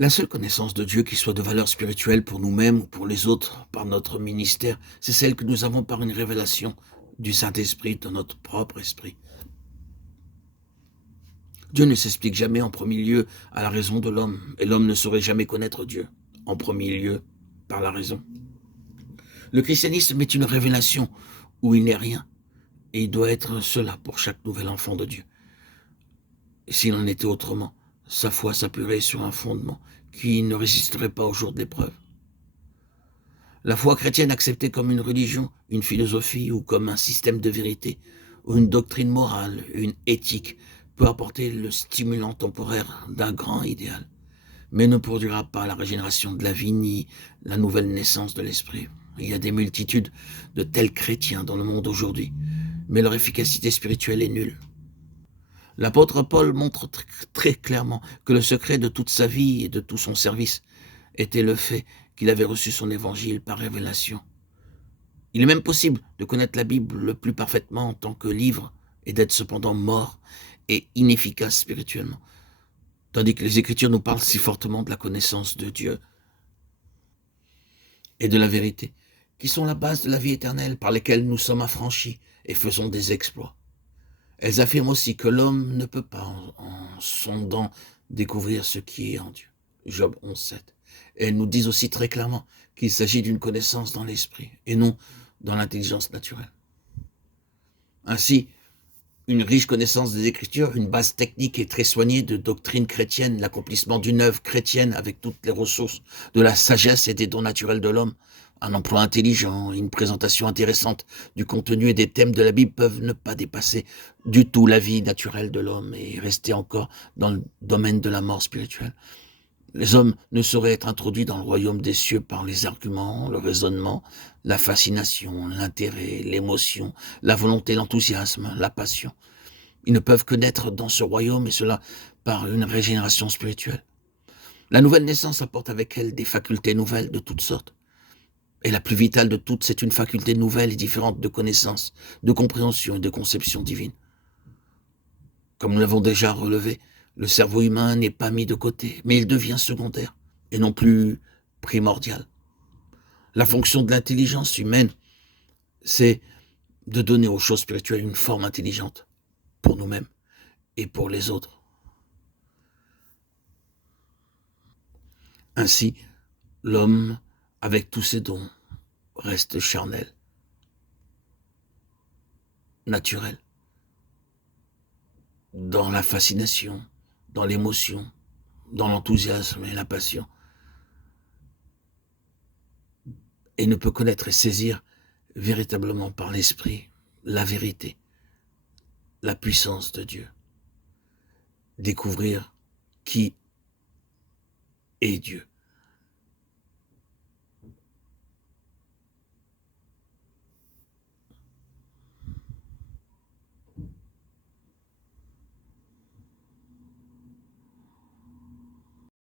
La seule connaissance de Dieu qui soit de valeur spirituelle pour nous-mêmes ou pour les autres par notre ministère, c'est celle que nous avons par une révélation du Saint-Esprit dans notre propre esprit. Dieu ne s'explique jamais en premier lieu à la raison de l'homme, et l'homme ne saurait jamais connaître Dieu en premier lieu par la raison. Le christianisme est une révélation où il n'est rien, et il doit être cela pour chaque nouvel enfant de Dieu. Et s'il en était autrement, sa foi s'appuierait sur un fondement qui ne résisterait pas au jour de l'épreuve. La foi chrétienne acceptée comme une religion, une philosophie ou comme un système de vérité, ou une doctrine morale, une éthique, peut apporter le stimulant temporaire d'un grand idéal, mais ne produira pas la régénération de la vie ni la nouvelle naissance de l'esprit. Il y a des multitudes de tels chrétiens dans le monde aujourd'hui, mais leur efficacité spirituelle est nulle. L'apôtre Paul montre très clairement que le secret de toute sa vie et de tout son service était le fait qu'il avait reçu son évangile par révélation. Il est même possible de connaître la Bible le plus parfaitement en tant que livre et d'être cependant mort et inefficace spirituellement, tandis que les Écritures nous parlent si fortement de la connaissance de Dieu et de la vérité, qui sont la base de la vie éternelle par lesquelles nous sommes affranchis et faisons des exploits. Elles affirment aussi que l'homme ne peut pas, en sondant, découvrir ce qui est en Dieu. Job 11,7. Et elles nous disent aussi très clairement qu'il s'agit d'une connaissance dans l'esprit et non dans l'intelligence naturelle. Ainsi, une riche connaissance des Écritures, une base technique et très soignée de doctrine chrétienne, l'accomplissement d'une œuvre chrétienne avec toutes les ressources de la sagesse et des dons naturels de l'homme, un emploi intelligent, une présentation intéressante du contenu et des thèmes de la Bible peuvent ne pas dépasser du tout la vie naturelle de l'homme et rester encore dans le domaine de la mort spirituelle. Les hommes ne sauraient être introduits dans le royaume des cieux par les arguments, le raisonnement, la fascination, l'intérêt, l'émotion, la volonté, l'enthousiasme, la passion. Ils ne peuvent que naître dans ce royaume, et cela par une régénération spirituelle. La nouvelle naissance apporte avec elle des facultés nouvelles de toutes sortes. Et la plus vitale de toutes, c'est une faculté nouvelle et différente de connaissance, de compréhension et de conception divine. Comme nous l'avons déjà relevé, le cerveau humain n'est pas mis de côté, mais il devient secondaire, et non plus primordial. La fonction de l'intelligence humaine, c'est de donner aux choses spirituelles une forme intelligente, pour nous-mêmes et pour les autres. Ainsi, l'homme, avec tous ses dons, reste charnel, naturel, dans la fascination, dans l'émotion, dans l'enthousiasme et la passion, et ne peut connaître et saisir véritablement par l'esprit la vérité, la puissance de Dieu, découvrir qui est Dieu.